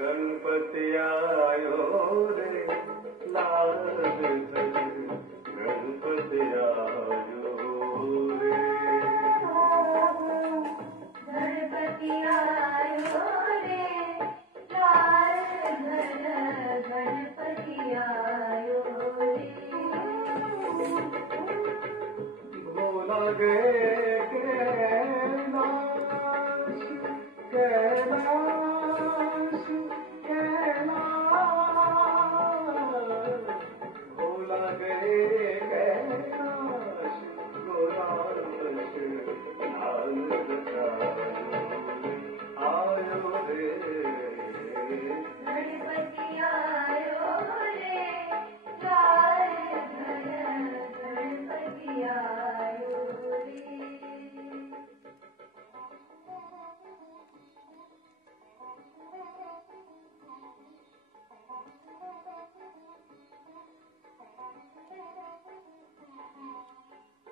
गणपति आयो रे लाल गणपति आयो रे गणपति आयो रे लाल गणपति आयो रे भोला गे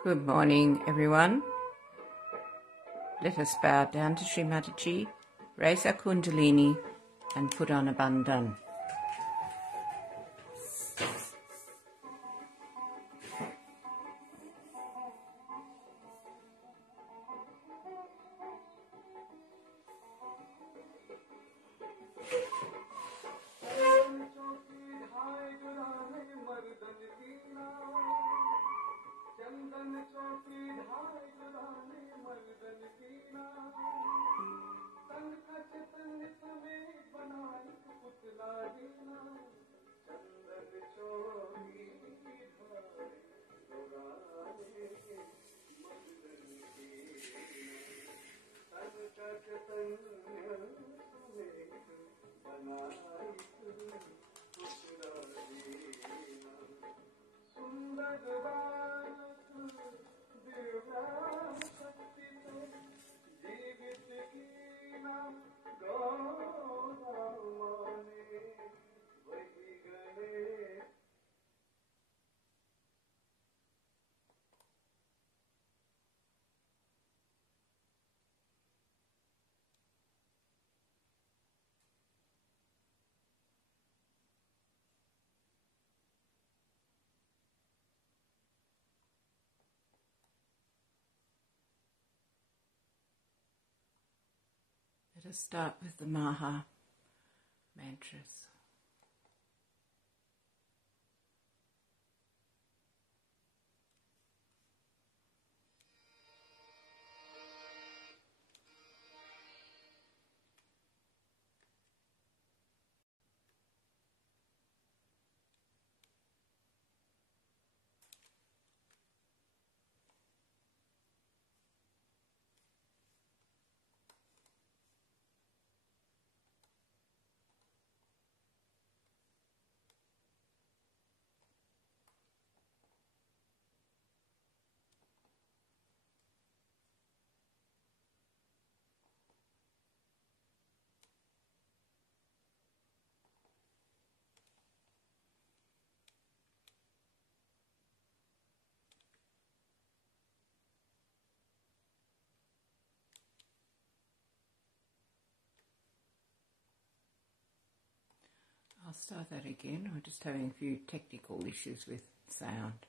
Good morning, everyone. Let us bow down to Shri Mataji, raise our kundalini and put on a bandhan. Let us start with the Maha mantras. I'll start that again. We're just having a few technical issues with sound.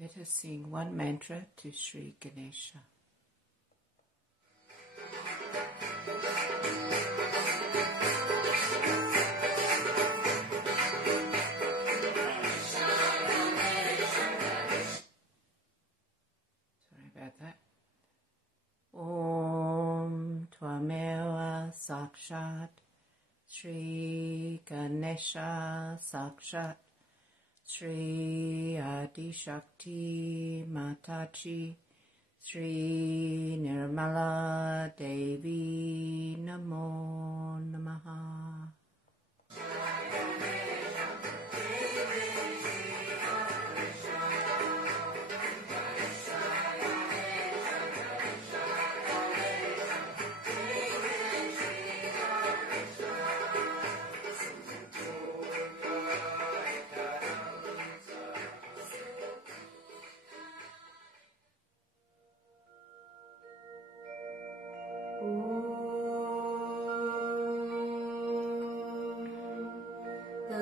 Let us sing one mantra to Sri Ganesha. Sorry about that. Om Tvameva Sakshat Sri Ganesha Sakshat Shri Adi Shakti Mataji Shri Nirmala Devi Namo Namaha. The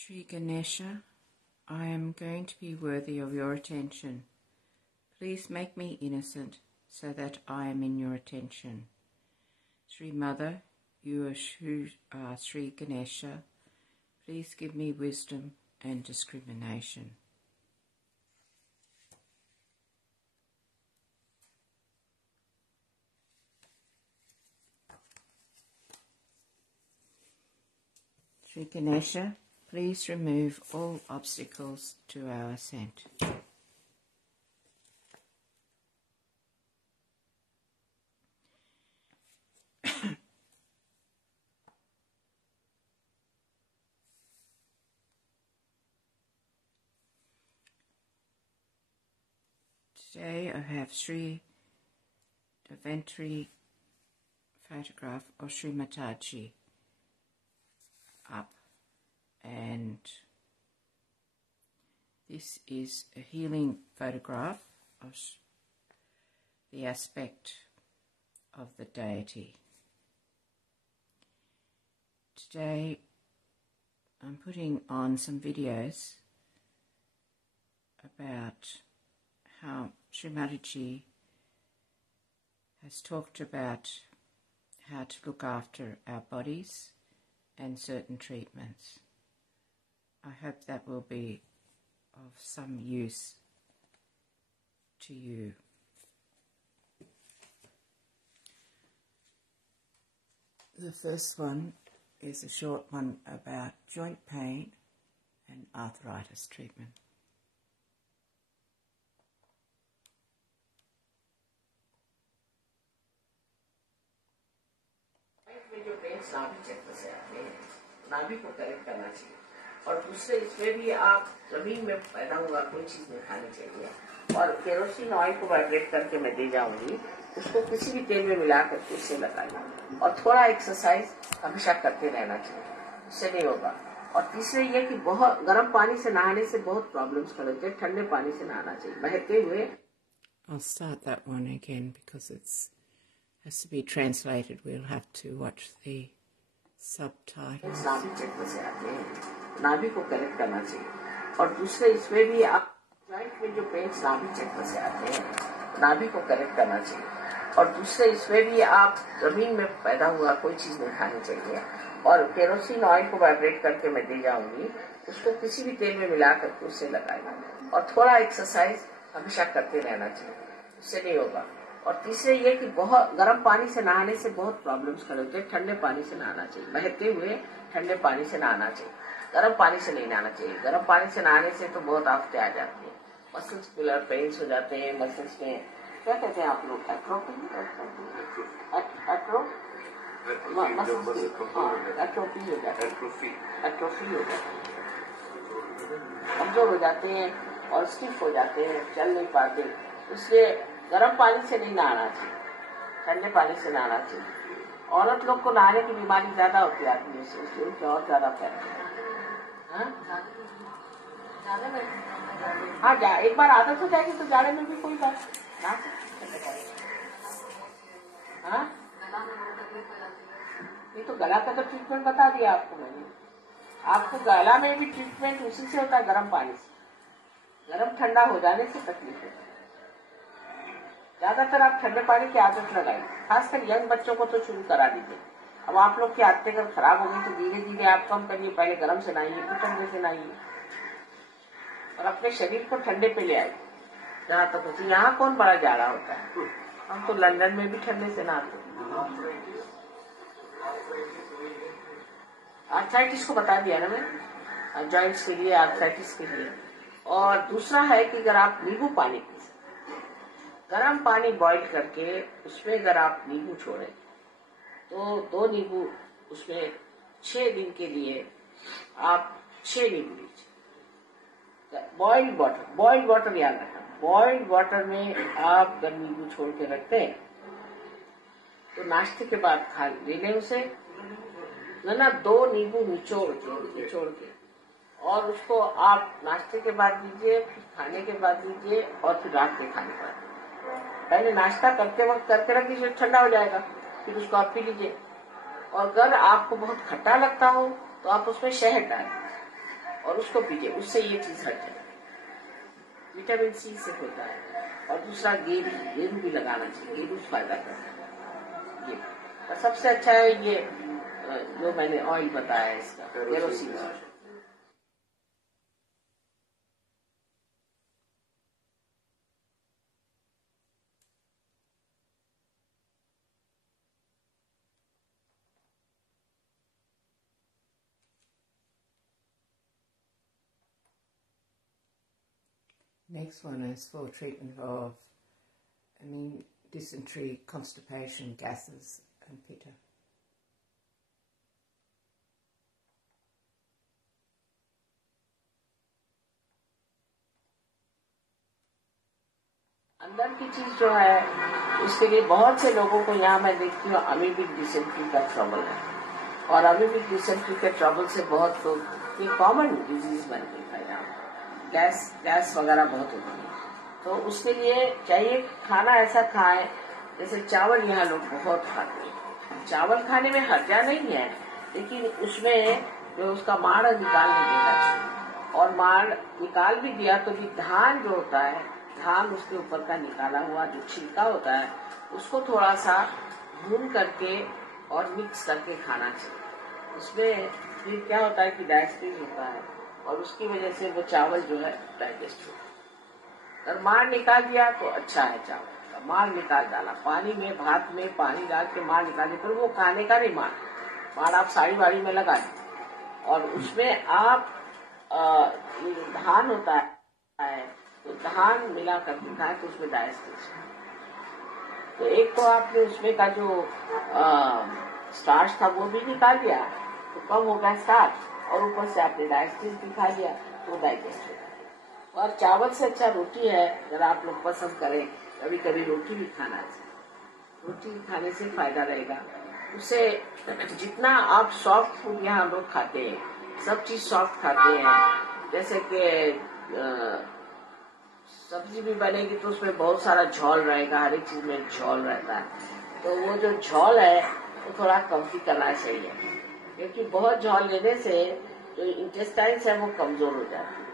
Shri Ganesha, I am going to be worthy of your attention. Please make me innocent so that I am in your attention. Shri Mother, you are Shri Ganesha. Please give me wisdom and discrimination. Shri Ganesha, please remove all obstacles to our ascent. Today I have Shri Devantari photograph of Shri Mataji up, and this is a healing photograph of the aspect of the deity. Today I'm putting on some videos about how Shri Mataji has talked about how to look after our bodies and certain treatments. I hope that will be of some use to you. The first one is a short one about joint pain and arthritis treatment. जो pens नाभि चक्र से आते हैं, नाभि को correct करना चाहिए। और दूसरे इसमें भी आप जमीन में पैदा हुआ कोई चीज नहीं खानी चाहिए। और केरोसिन ऑयल को वाइब्रेट करके मैं दे जाऊंगी, उसको किसी भी तेल में मिला करके उससे लगाइए। और थोड़ा एक्सरसाइज हमेशा करते रहना चाहिए, उससे नहीं होगा। और तीसरे ये कि बहुत गर्म पानी से नहाने से बहुत प्रॉब्लम्स खड़े होते हैं, ठंडे पानी से नहाना चाहिए बहते हुए। I'll start that one again because it has to be translated. We'll have to watch the subtitles. नाभि चक्र से आते हैं, नाभि को करेक्ट करना चाहिए। और दूसरे इसमें भी आप जॉइंट में जो पेन्स नाभि चक्र से आते हैं, नाभि को करेक्ट करना चाहिए। और दूसरे इसमें भी आप जमीन में पैदा हुआ कोई चीज नहीं खानी चाहिए। और केरोसिन ऑयल को वाइब्रेट करके मैं दे जाऊंगी, उसको किसी भी तेल में मिला करके उससे लगाइए। और थोड़ा एक्सरसाइज हमेशा करते रहना चाहिए, उससे नहीं होगा। और तीसरे ये कि बहुत गर्म पानी से नहाने से बहुत प्रॉब्लम्स खड़े होते हैं, ठंडे पानी से नहाना चाहिए बहते हुए, ठंडे पानी से नहाना चाहिए, गर्म पानी से नहीं नहाना चाहिए। गर्म पानी से नहाने से तो बहुत आफतें आ जाती हैं, मसल्स पिलर पेन्स हो जाते हैं, मसल्स में क्या कहते हैं आप लोग, एट्रोफी हो जाती है, कमजोर हो जाते हैं और स्टिफ हो जाते हैं, चल नहीं पाते। इसलिए गर्म पानी से नहीं नहाना चाहिए, ठंडे पानी से नहाना चाहिए। औरत लोग को नहाने की बीमारी ज्यादा होती है आदमी से, इसलिए उनके और ज्यादा फैलते हैं। हाँ, एक बार आदत हो जाएगी तो जाड़े में भी कोई बात ना। हाँ, ये तो गला का तो ट्रीटमेंट बता दिया आपको मैंने। आपको गला में भी ट्रीटमेंट उसी से होता है, गर्म पानी से। गर्म ठंडा हो जाने से तकलीफ होती है। ज्यादातर आप ठंडे पानी की आदत लगाइए, खासकर यंग बच्चों को तो शुरू करा दीजिए। अब आप लोग की आदतें अगर खराब हो गई तो धीरे धीरे आप कम करिए, पहले गर्म से नहाइए, फिर ठंडे से नहाइए, और अपने शरीर को ठंडे पे ले आइए जहाँ तक हो। यहाँ कौन बड़ा जाड़ा होता है, हम तो लंदन में भी ठंडे से नहाते हैं। आर्थराइटिस को बता दिया ना मैं, जॉइंट्स के लिए, आर्थराइटिस के लिए। और दूसरा है कि अगर आप नींबू पानी पी सकते, गर्म पानी बॉईल करके उसमें अगर आप नींबू छोड़ें तो 2 नींबू उसमें 6 दिन के लिए आप 6 नींबू लीजिए। बॉइल्ड वाटर याद रखना, बॉइल्ड वाटर में आप अगर नींबू छोड़ के रखते हैं तो नाश्ते के बाद खा लेने उसे ना 2 नींबू निचोड़ के, और उसको आप नाश्ते के बाद लीजिए, फिर खाने के बाद लीजिए, और फिर रात के खाने के बाद। पहले नाश्ता करते वक्त करके रख दीजिए, ठंडा हो जाएगा, फिर उसको आप पी लीजिए। और अगर आपको बहुत खट्टा लगता हो तो आप उसमें शहद डालें, और उसको पीजिए, उससे ये चीज हट जाए। विटामिन सी से होता है। और दूसरा गेरू भी लगाना चाहिए, गेरू फायदा करता है। ये और सबसे अच्छा है ये जो मैंने ऑयल बताया इसका, kerosene oil. Next one is for treatment of, dysentery, constipation, gases, and pitta. अंदर की चीज जो है उसके लिए बहुत से लोगों को यहाँ मैं देखती हूँ अमीबिक डिसेंट्री का ट्रबल है। और अमीबिक डिसेंट्री के ट्रबल से बहुत लोग, ये कॉमन डिजीज बन गई है यहाँ, गैस वगैरह बहुत होती है। तो उसके लिए चाहिए खाना ऐसा खाएं, जैसे चावल यहाँ लोग बहुत खाते हैं। चावल खाने में हर्जा नहीं है, लेकिन उसमें जो उसका माड़ निकाल नहीं देना चाहिए। और माड़ निकाल भी दिया तो भी धान जो होता है, धान उसके ऊपर का निकाला हुआ जो छिलका होता है, उसको थोड़ा सा भून करके और मिक्स करके खाना चाहिए। उसमें फिर क्या होता है कि डाइजेस्ट होता है और उसकी वजह से वो चावल जो है डाइजेस्ट होता है। अगर माड़ निकाल दिया तो अच्छा है चावल, माड़ निकाल डाला पानी में, भात में पानी डाल के माड़ निकाल दिया, पर वो खाने का नहीं माड़ आप साड़ी वाड़ी में लगा दें। और उसमें आप धान होता है तो धान मिला करके खाए तो उसमें डाइजेस्ट। तो एक तो आपने उसमें का जो स्टार्च था वो भी निकाल दिया तो कम हो गया स्टार्च, और ऊपर से आपने डाइजेस्ट भी खा लिया तो डाइजेस्ट हो गया। और चावल से अच्छा रोटी है, अगर आप लोग पसंद करें कभी कभी रोटी भी खाना चाहिए। रोटी खाने से फायदा रहेगा। उससे जितना आप सॉफ्ट फूड यहाँ लोग खाते हैं, सब चीज सॉफ्ट खाते हैं, जैसे कि सब्जी भी बनेगी तो उसमें बहुत सारा झोल रहेगा, हर एक चीज में झोल रहता है। तो वो जो झोल है वो थोड़ा कम ही करना चाहिए, क्योंकि बहुत झोल लेने से जो इंटेस्टाइन्स है वो कमजोर हो जाती है,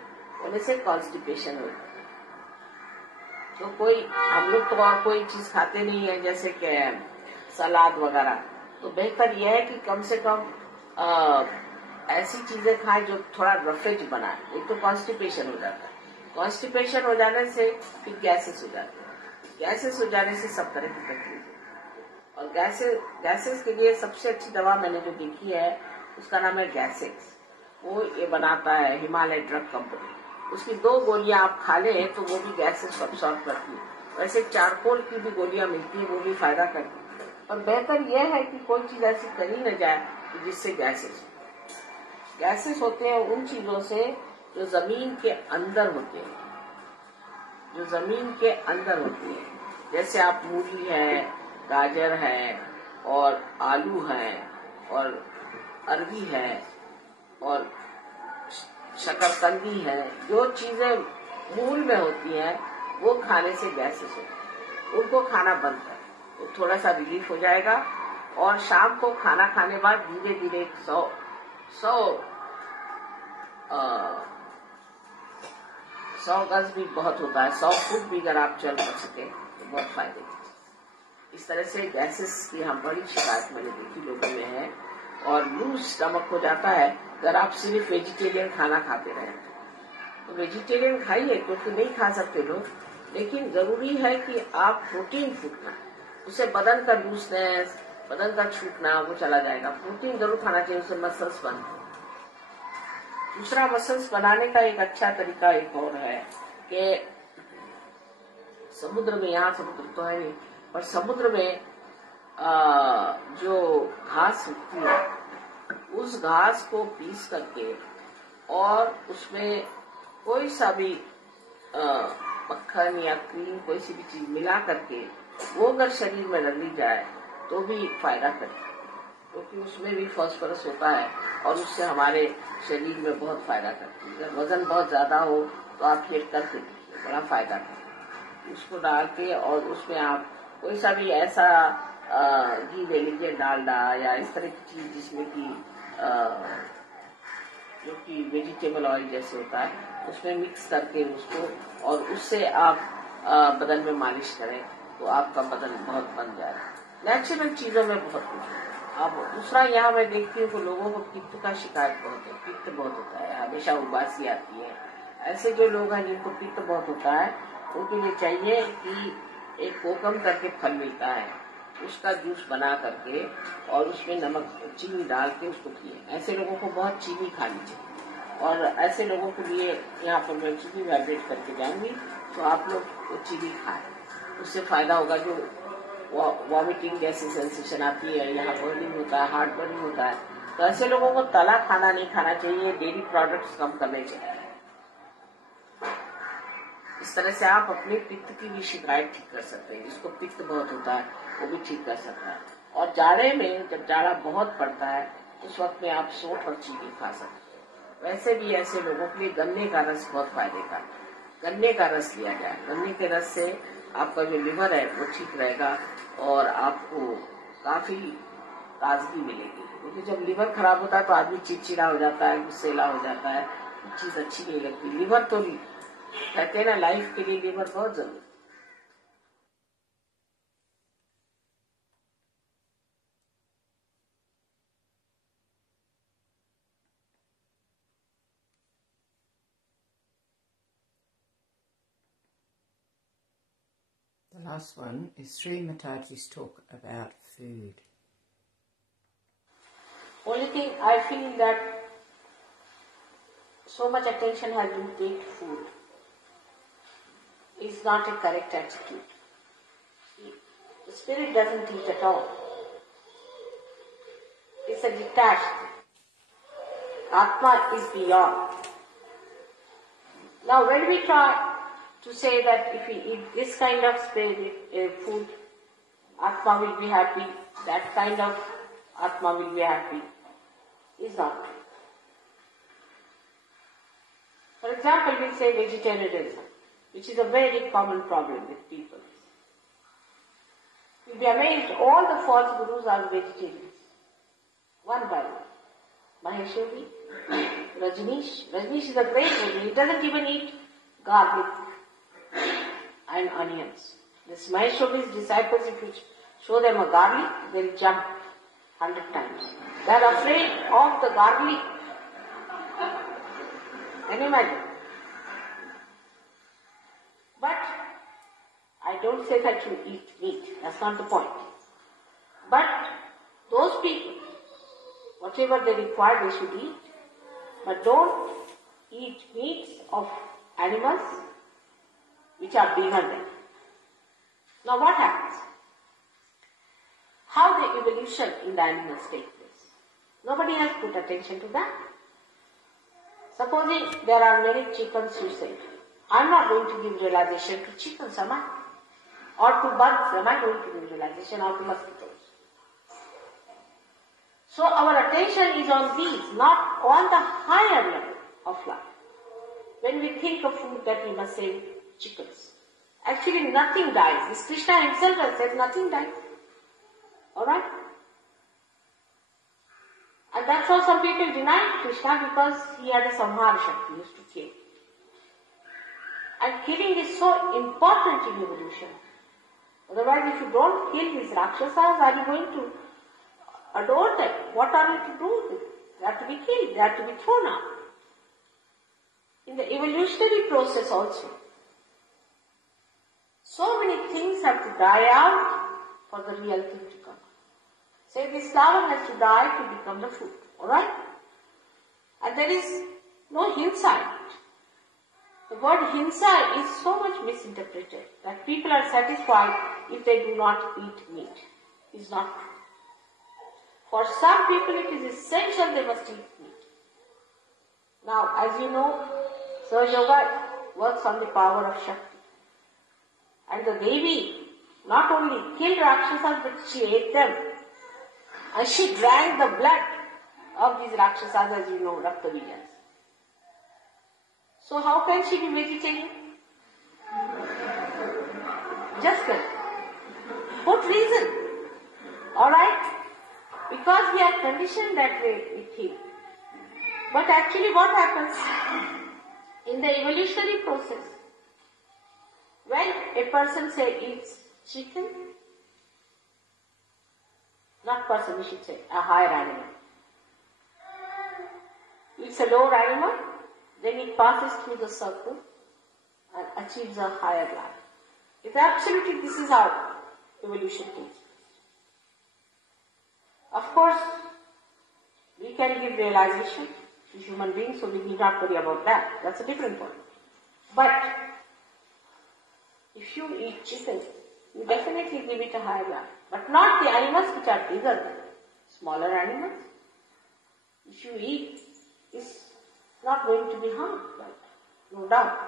होने से कॉन्स्टिपेशन होता है। तो हम लोग तो और कोई चीज खाते नहीं है, जैसे कि सलाद वगैरह, तो बेहतर यह है कि कम से कम ऐसी चीजें खाएं जो थोड़ा रफेज बनाए। एक तो कॉन्स्टिपेशन हो जाता है, कॉन्स्टिपेशन हो जाने से फिर गैसेस हो जाते हैं, गैसेस हो जाने से सब तरह की तकलीफ। और गैसेस के लिए सबसे अच्छी दवा मैंने जो देखी है उसका नाम है गैसेक्स। वो ये बनाता है हिमालय ड्रग कंपनी। उसकी 2 गोलियां आप खा लें तो वो भी गैसेस को अब्सॉर्ब करती है। वैसे चारकोल की भी गोलियां मिलती है, वो भी फायदा करती है। और बेहतर यह है कि कोई चीज ऐसी करी न जाए जिससे गैसेस होते हैं उन चीजों से जो जमीन के अंदर होते हैं, जो जमीन के अंदर होती है। जैसे आप मूली है, गाजर है, और आलू है, और अरबी है, और शकरकंदी है, जो चीजें मूल में होती हैं वो खाने से गैसेस होती है। उनको खाना बंद कर तो थोड़ा सा रिलीफ हो जाएगा। और शाम को खाना खाने बाद धीरे धीरे 100 गज भी बहुत होता है, 100 फुट भी अगर आप चल सके तो बहुत फायदे की। इस तरह से गैसेस की हम बड़ी शिकायत मैंने देखी लोगों में है। और लूज स्टमक हो जाता है अगर आप सिर्फ वेजिटेरियन खाना खाते रहे। तो वेजिटेरियन खाइए, क्योंकि नहीं खा सकते लोग, लेकिन जरूरी है कि आप प्रोटीन फूड खाएं, उससे बदन का लूजनेस, बदन का छूटना वो चला जाएगा। प्रोटीन जरूर खाना चाहिए, उससे मसल्स बनते। दूसरा, मसल्स बनाने का एक अच्छा तरीका एक और है कि समुद्र में, यहाँ समुद्र तो है नहीं, पर समुद्र में जो घास उगती है उस घास को पीस करके और उसमें कोई सा भी मक्खन या क्रीम, कोई सी भी चीज मिला करके वो अगर शरीर में डाली जाए तो भी फायदा करती है, क्योंकि उसमें भी फास्फोरस होता है और उससे हमारे शरीर में बहुत फायदा करती है। अगर वजन बहुत ज्यादा हो तो आप ये करके देखिए, बड़ा फायदा करता है। उसको डाल के और उसमें आप कोई सा भी ऐसा घी ले लीजिए, डालडा या इस तरह की चीज जिसमें कि जो कि कि वेजिटेबल ऑयल जैसे होता है उसमें मिक्स करके उसको और उससे आप बदन में मालिश करें तो आपका बदन बहुत बन जाएगा। नेचुरल चीजों में बहुत कुछ है। अब दूसरा यहाँ मैं देखती हूँ कि लोगों को पित्त का शिकायत बहुत है, पित्त बहुत होता है, हमेशा उबासी आती है। ऐसे जो लोग हैं जिनको पित्त बहुत होता है उनके लिए चाहिए कि एक कोकम करके फल मिलता है, उसका जूस बना करके और उसमें नमक चीनी डाल के उसको पिए। ऐसे लोगों को बहुत चीनी खानी चाहिए और ऐसे लोगों के लिए यहाँ पर मैं चीनी वाइब्रेट करके जाऊंगी तो आप लोग चीनी खाएं, उससे फायदा होगा। जो वॉमिटिंग जैसी सेंसेशन आती है, यहाँ बर्निंग होता है, हार्ट बर्निंग होता है, तो ऐसे लोगों को तला खाना नहीं खाना चाहिए, डेयरी प्रोडक्ट्स कम करने चाहिए। इस तरह से आप अपने पित्त की भी शिकायत ठीक कर सकते हैं। जिसको पित्त बहुत होता है वो भी ठीक कर सकता है। और जाड़े में जब जाड़ा बहुत पड़ता है उस वक्त में आप सौंठ और चीनी खा सकते हैं। वैसे भी ऐसे लोगों के लिए गन्ने का रस बहुत फायदे का है, गन्ने का रस लिया जाए। गन्ने के रस से आपका जो लिवर है वो ठीक रहेगा और आपको काफी ताजगी मिलेगी। क्योंकि जब लिवर खराब होता है तो आदमी चिड़चिड़ा हो जाता है, गुस्सेला हो जाता है, चीज अच्छी नहीं लगती। लिवर तो कहते हैं ना, लाइफ के लिए लिवर बहुत जरूरी है। The last one is Shri Mataji's talk about food. Only thing I feel that so much attention has been paid to food is not a correct attitude. The spirit doesn't eat at all. It's a detached. Atma is beyond. Now when we try to say that if we eat this kind of food, Atma will be happy, that kind of Atma will be happy, is not true. For example, we say vegetarianism, which is a very common problem with people. You'll be amazed, all the false gurus are vegetarians, one by one. Maheshwari, Rajneesh is a great guru, he doesn't even eat garlic and onions. This Maheshwari's disciples, if you show them a garlic, they'll jump 100 times. They're afraid of the garlic. Can you imagine? But I don't say that you eat meat, that's not the point. But those people, whatever they require, they should eat. But don't eat meats of animals which are beyond them. Now what happens? How the evolution in the animals take place? Nobody has put attention to that. Supposing there are many chickens, you say, I'm not going to give realization to chickens, am I? Or to birds, am I going to give realization, or to mosquitoes? So our attention is on these, not on the higher level of life. When we think of food, that we must say chickens. Actually nothing dies. This Krishna himself has said nothing dies. Alright? And that's why some people deny Krishna, because he had a samhara shakti, he used to kill. And killing is so important in evolution. Otherwise, if you don't kill these Rakshasas, are you going to adore them? What are you to do with them? They have to be killed, they have to be thrown out. In the evolutionary process also, so many things have to die out for the real thing to come. Say this flower has to die to become the fruit, alright? And there is no hinsa in it. The word hinsa is so much misinterpreted that people are satisfied if they do not eat meat. It is not true. For some people it is essential they must eat meat. Now, as you know, Sahaja Yoga works on the power of Shakti. And the Devi not only killed Rakshasas, but she ate them. And she drank the blood of these Rakshasas, as you know, Raktavijas. So how can she be vegetarian? Just that. What reason? Alright? Because we are conditioned that way with him. But actually what happens in the evolutionary process, when a person say eats chicken, not person, we should say, a higher animal. It's a lower animal, then it passes through the circle and achieves a higher life. It's absolutely, this is how evolution takes place. Of course, we can give realization to human beings, so we need not worry about that. That's a different point. But if you eat chicken, you definitely give it a higher life. But not the animals which are bigger than smaller animals. If you eat, it's not going to be harmed, right? No doubt.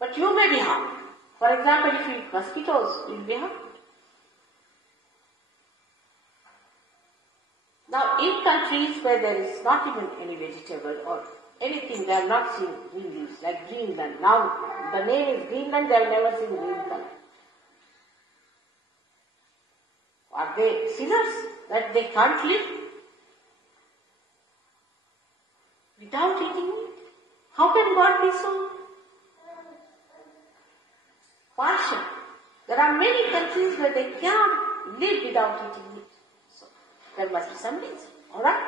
But you may be harmed. For example, if you eat mosquitoes, you will be harmed. Now, in countries where there is not even any vegetable or anything, they have not seen green leaves, like Greenland. Now, the name is Greenland, they have never seen green color. Are they sinners that they can't live without eating meat? How can God be so partial? There are many countries where they cannot live without eating meat. So, there must be some reason. Alright?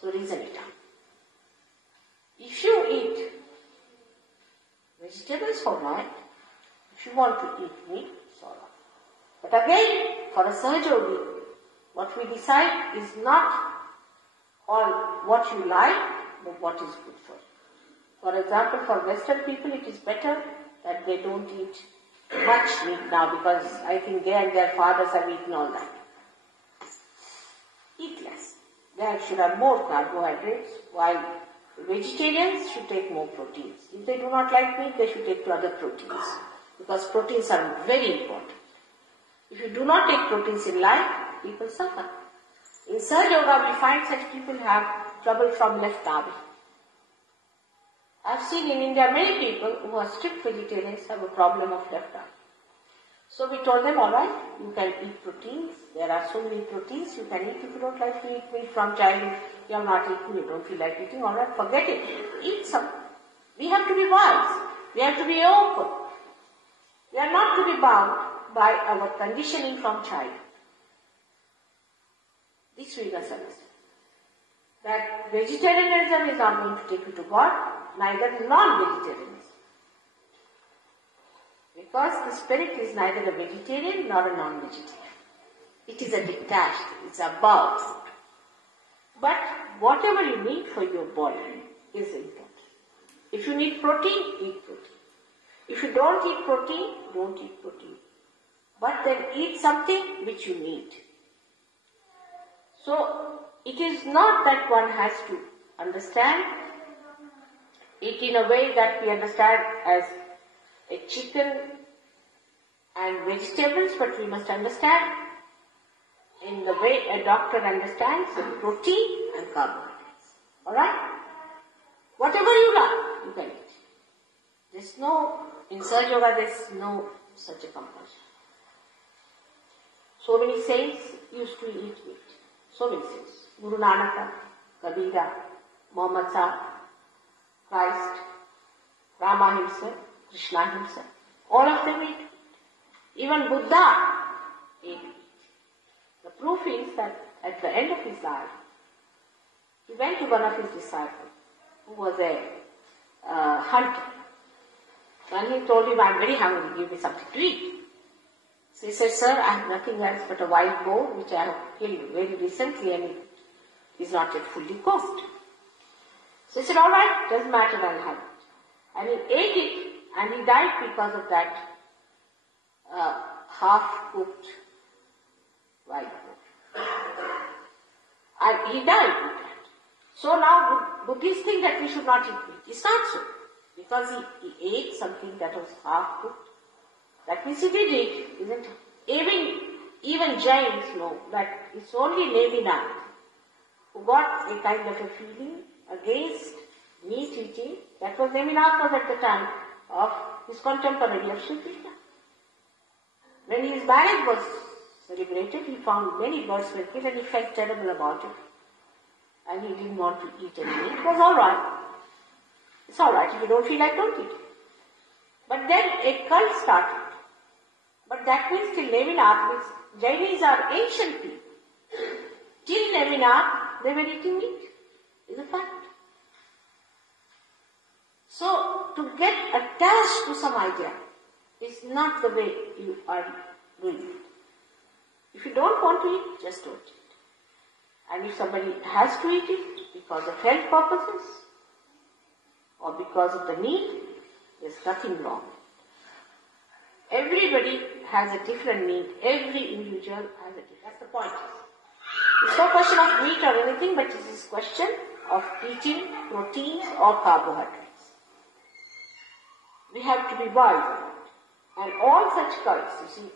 So, reason it out. If you eat vegetables, alright. If you want to eat meat, it's alright. But again, for a Sahaja yogi, what we decide is not on what you like, but what is good for you. For example, for Western people, it is better that they don't eat much meat now, because I think they and their fathers have eaten all that. Eat less. They should have more carbohydrates, while vegetarians should take more proteins. If they do not like meat, they should take to other proteins, because proteins are very important. If you do not take proteins in life, people suffer. In Sahaja Yoga, we find such people have trouble from left navi. I've seen in India many people who are strict vegetarians have a problem of left navi. So we told them, alright, you can eat proteins. There are so many proteins you can eat. If you don't like to eat meat from childhood, you have not eaten, you don't feel like eating, alright, forget it. Eat some. We have to be wise. We have to be open. We are not to be bound by our conditioning from childhood. This we must understand. That vegetarianism is not going to take you to God, neither non-vegetarianism. Because the spirit is neither a vegetarian nor a non-vegetarian. It is a detached, it's above food. But whatever you need for your body is important. If you need protein, eat protein. If you don't eat protein, don't eat protein. But then eat something which you need. So, it is not that one has to understand it in a way that we understand as a chicken and vegetables, but we must understand in the way a doctor understands protein and carbohydrates. Alright? Whatever you like, you can eat. There's no, in Sahaja Yoga, there's no such a compulsion. So many saints used to eat meat. So many saints. Guru Nanaka, Kabira, Muhammad Sahib, Christ, Rama himself, Krishna himself. All of them ate meat. Even Buddha ate meat. The proof is that at the end of his life, he went to one of his disciples, who was a hunter. When he told him, I'm very hungry, give me something to eat. So he said, sir, I have nothing else but a wild boar, which I have killed very recently, and it is not yet fully cooked. So he said, alright, doesn't matter, I'll have it. And he ate it, and he died because of that half-cooked wild boar. And he died with that. So now Buddhists think that we should not eat meat. It's not so. Because he ate something that was half-cooked. That means he did eat, isn't it? Even Jains know that it's only Levinas who got a kind of a feeling against meat eating. That was Levinas was at the time of his contemporary of Sri Krishna. When his marriage was celebrated, he found many birds were killed and he felt terrible about it. and he didn't want to eat any meat. It was all right. It's all right. If you don't feel like, don't eat. But then a cult started. But that means till Leningrad, means Jainis are ancient people. Till Leningrad, they were eating meat. Is a fact. So, to get attached to some idea is not the way you are doing it. If you don't want to eat, just don't eat. And if somebody has to eat it because of health purposes or because of the need, there's nothing wrong. Everybody has a different need. Every individual has a different. That's the point. It's no question of meat or anything, but it is a question of eating proteins or carbohydrates. We have to be wise. And all such cults, you see,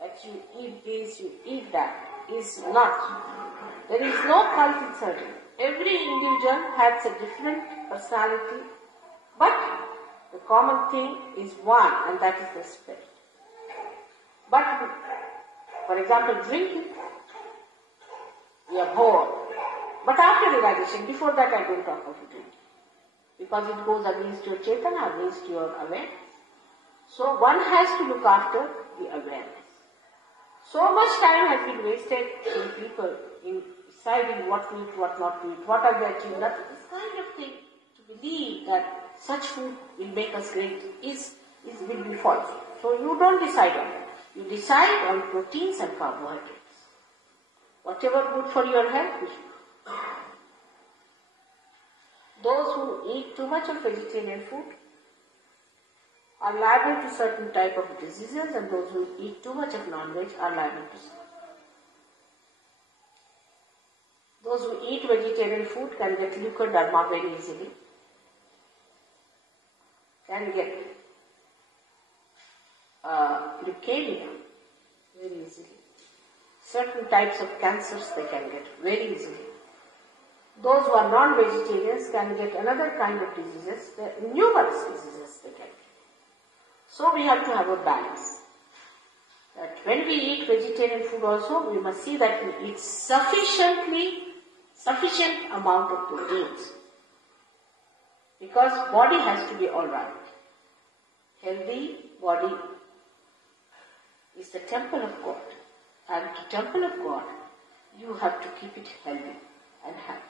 that you eat this, you eat that, is not. There is no cult in certain. Every individual has a different personality, but the common thing is one, and that is the spirit. But, for example, drinking, we are bored. But after realization, before that I don't talk of drinking. Because it goes against your chetana, against your awareness. So one has to look after the awareness. So much time has been wasted in people in deciding what to eat, what not to eat, what are their children. This kind of thing, to believe that such food will make us great will be false. So you don't decide on that. You decide on proteins and carbohydrates. Whatever good for your health, you should. Those who eat too much of vegetarian food are liable to certain type of diseases, and those who eat too much of non-veg are liable to some. Those who eat vegetarian food can get leukoderma very easily, can get leukemia very easily. Certain types of cancers they can get very easily. Those who are non-vegetarians can get another kind of diseases, numerous diseases they can get. So we have to have a balance. That when we eat vegetarian food also, we must see that we eat sufficient amount of proteins. Because body has to be alright. Healthy body is the temple of God. And to temple of God, you have to keep it healthy and happy.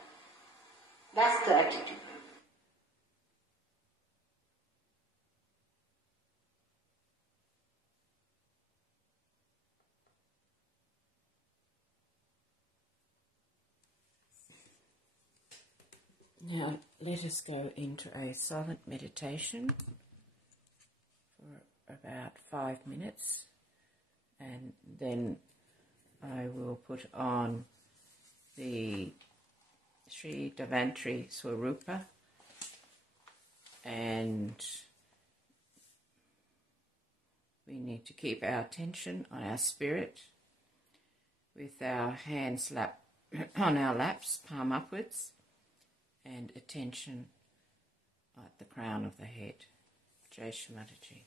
That's the attitude. Now let us go into a silent meditation for about 5 minutes, and then I will put on the Sri Davantri Swarupa, and we need to keep our attention on our spirit with our hands on our laps, palm upwards, and attention at the crown of the head. Jai Shri Mataji.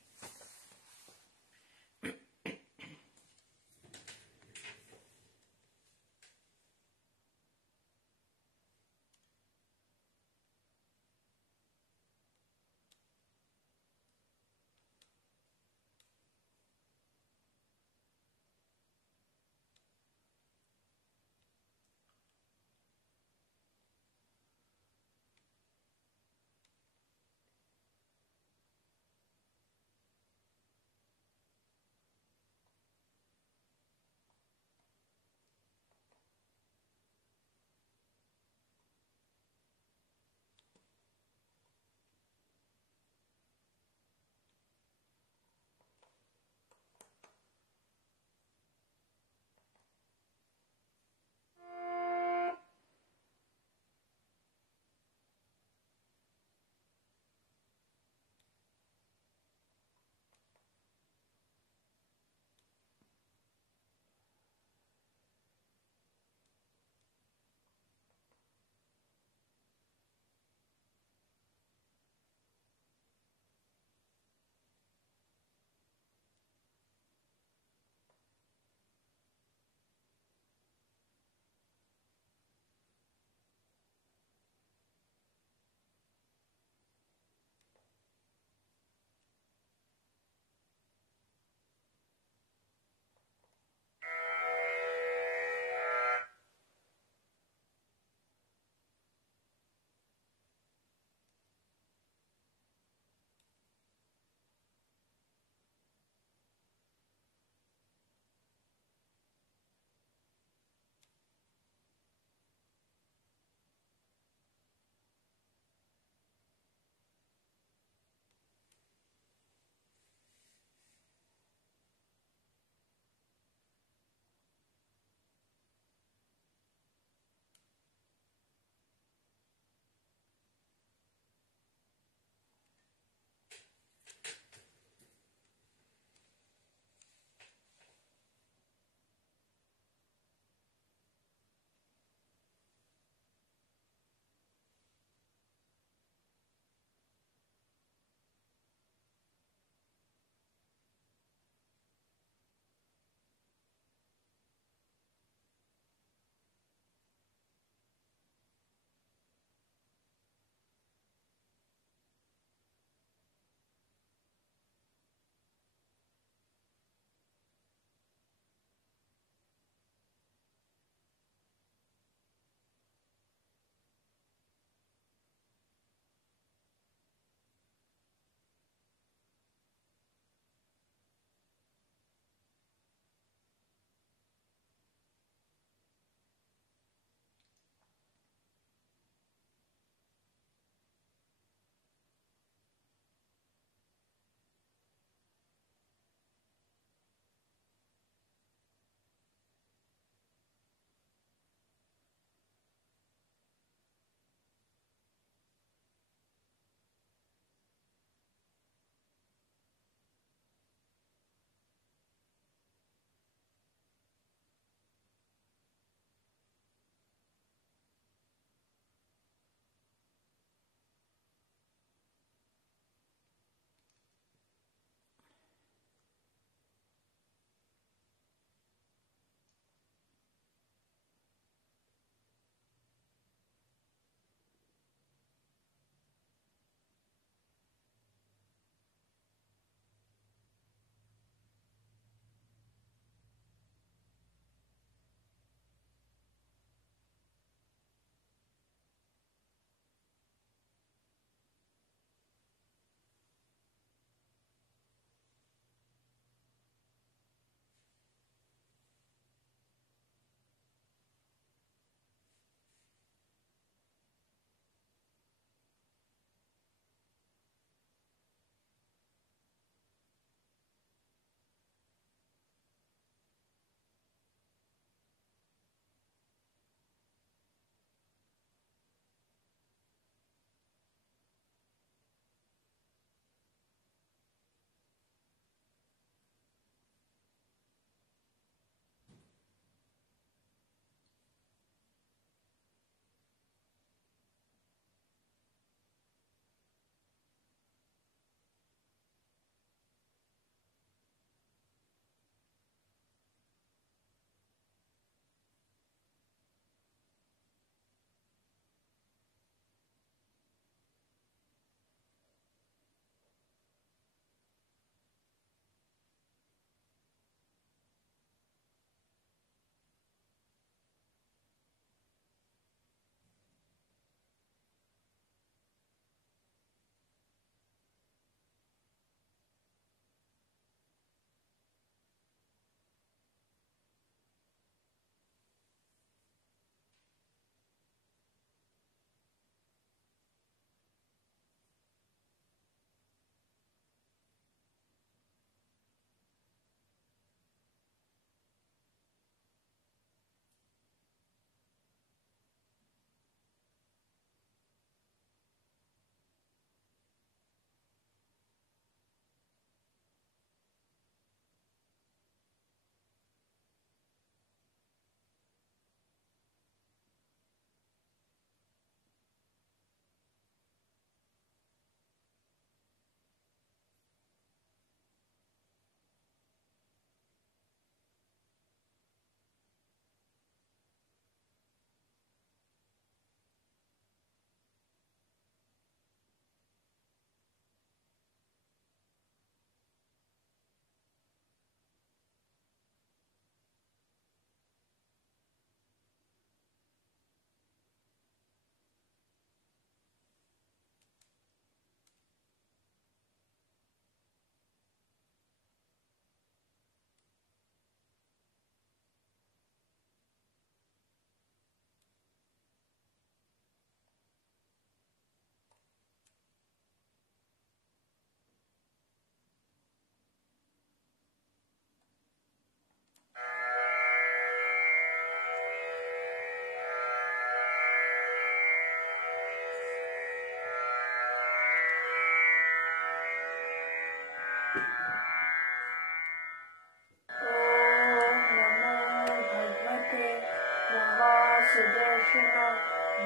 Sudarshan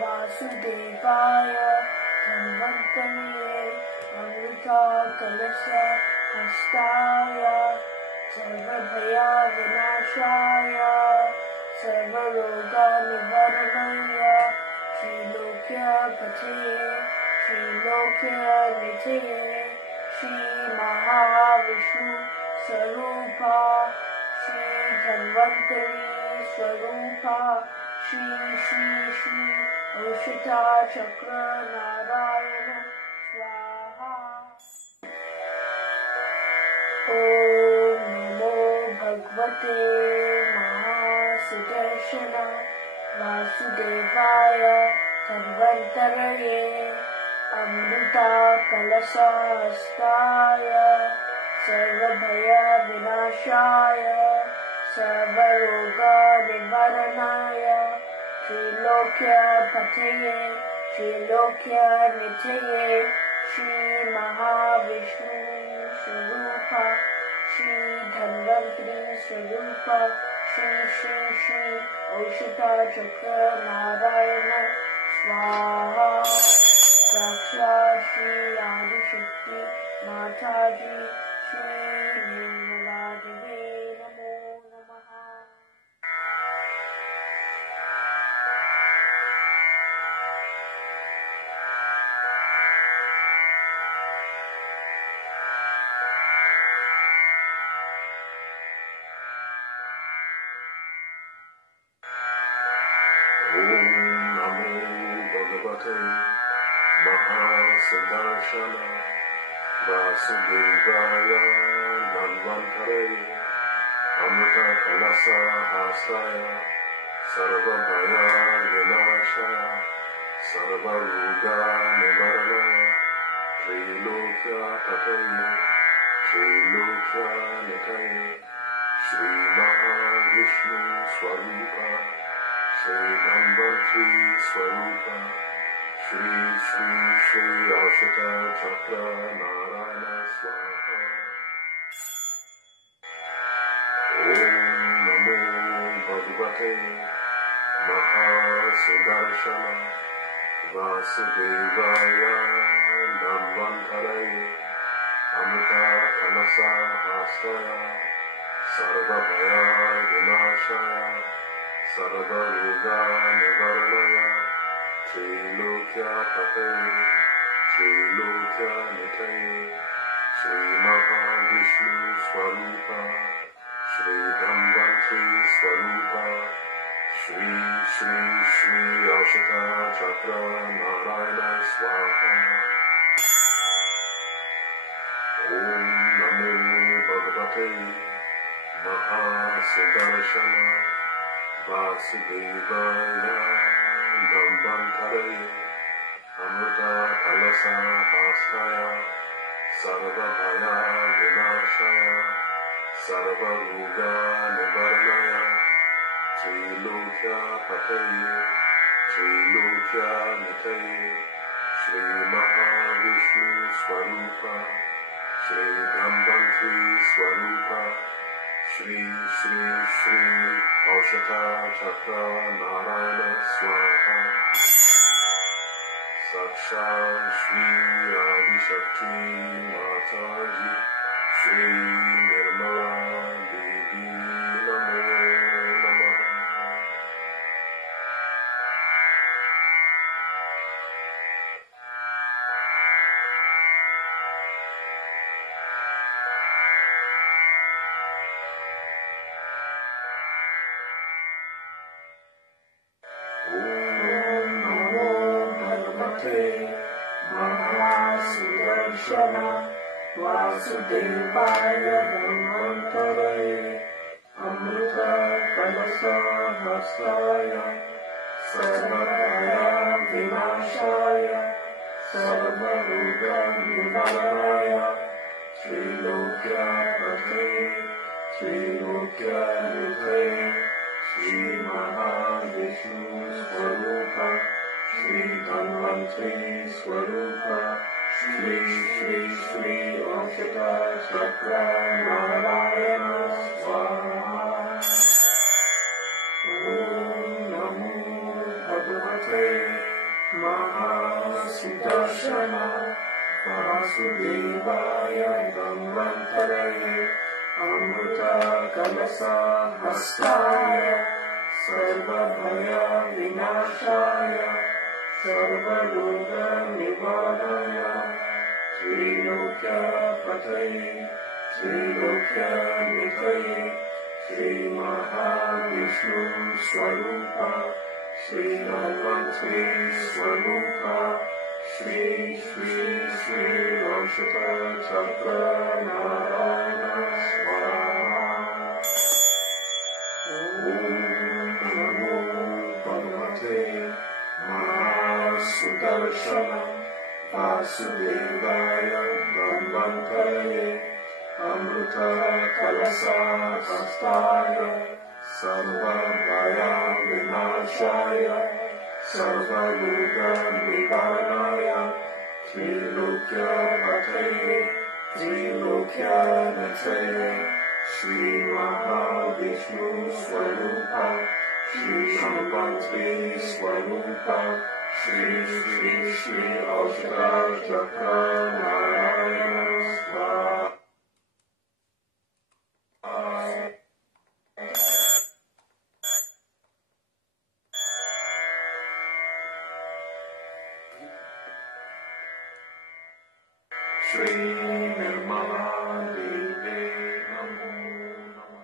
वासुदेवाय धन्वन्तरये अमृता कलश हस्ताय सर्वभयविनाशाय सर्वरोगनिवारणाय श्रीलोक्यपतये श्रीलोक्यनिधये श्री महाविष्णु स्वरूपा श्री धन्वन्तरी स्वरूपा श्री श्री श्री औषधा चक्र नारायण स्वाहा। ओम नमो भगवते महासुदर्शन वासुदेवाय धन्वन्तरये अमृता कलशहस्ताय सर्वभयविनाशाय सर्वरोगनिवारणाय श्रीलोक्यपतये श्रीलोक्यनिधये श्री महाविष्णु स्वरूपा श्री धन्वन्तरी स्वरूपा श्री श्री श्री औषधा चक्र नारायण स्वाहा। साक्षात् श्री आदिशक्ति माताजी श्री निर्मलादेवी नमो नमः। महासुदर्शन वासुदेवाय धन्वन्तरये अमृत कलश हस्ताय सर्वभयविनाशाय सर्वरोगनिवारणाय त्रिलोक्यपतये त्रिलोक्यनिधये श्री महाविष्णु स्वरूपा श्री धन्वन्तरी स्वरूपा श्री श्री श्री औषधा चक्र नारायण स्वाहा। ओम नमो भगवते महासुदर्शन वासुदेवाय धन्वन्तरये अमृता कलश हस्ताय सर्वभयविनाशाय सर्वरोगनिवारणाय त्रिलोक्यपतये त्रिलोक्यनिधये श्री महाविष्णु स्वरूपा श्री धन्वन्तरी स्वरूपा श्री श्री श्री औषधा चक्र नारायण स्वाहा। ओम नमो भगवते महासुदर्शन वासुदेवाय धन्वन्तरये अमृता कलश हस्ताय सर्वभयविनाशाय सर्वरोगनिवारणाय त्रिलोक्यपतये त्रिलोक्यनिधये श्री महाविष्णु स्वरूपा श्री धन्वन्तरी स्वरूपा श्री श्री श्री औषधा चक्र नारायण स्वाहा। साक्षात् श्री आदिशक्ति माताजी श्री निर्मला देवी नमो नमः। महासुदर्शन वासुदेवाय धन्वन्तरये अमृत कलश हस्ताय सर्वभयविनाशाय सर्वरोगनिवारणाय त्रिलोक्यपतये त्रिलोक्यनिधये श्री महाविष्णु स्वरूपा श्री धन्वन्तरी स्वरूपा श्री श्री श्री औषधा चक्र नारायण स्वाहा। ओम नमो भगवते महासुदर्शन वासुदेवाय धन्वन्तरये अमृत कलसा हस्ताय सर्वभय विनाशाय सर्वरोग निवारणाय त्रिलोक्यपतये त्रिलोक्यनिधये श्री महाविष्णु स्वरूप श्री धन्वन्तरी स्वरूप श्री श्री श्री औषध चक्र नारायण स्वाहा। ओम नमो भगवते महासुदर्शन वासुदेवाय धन्वन्तरये अमृत कलसा हस्ताय सर्वभय विनाशाय सर्वरोग निवारणाय त्रिलोक्यपतये त्रिलोक्यनिधये श्री महाविष्णु स्वरूप श्री धन्वन्तरी स्वरूप श्री श्री श्री औषध चक्र नारायण स्वाहा। श्री निर्मला देवी नमो नमः।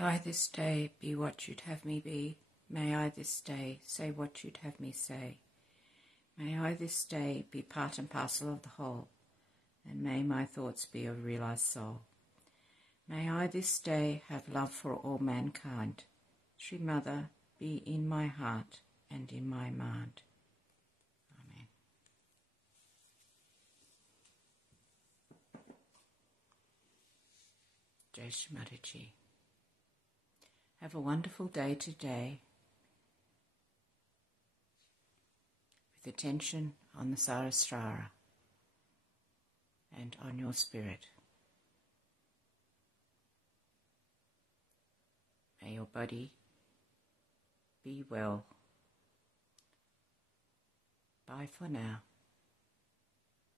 I this day be what you'd have me be. May I this day say what you'd have me say. May I this day be part and parcel of the whole, and may my thoughts be of realized soul. May I this day have love for all mankind. Shri Mother, be in my heart and in my mind. Amen. Jai Shri Mataji. Have a wonderful day today, with attention on the Sahasrara and on your spirit. May your body be well. Bye for now.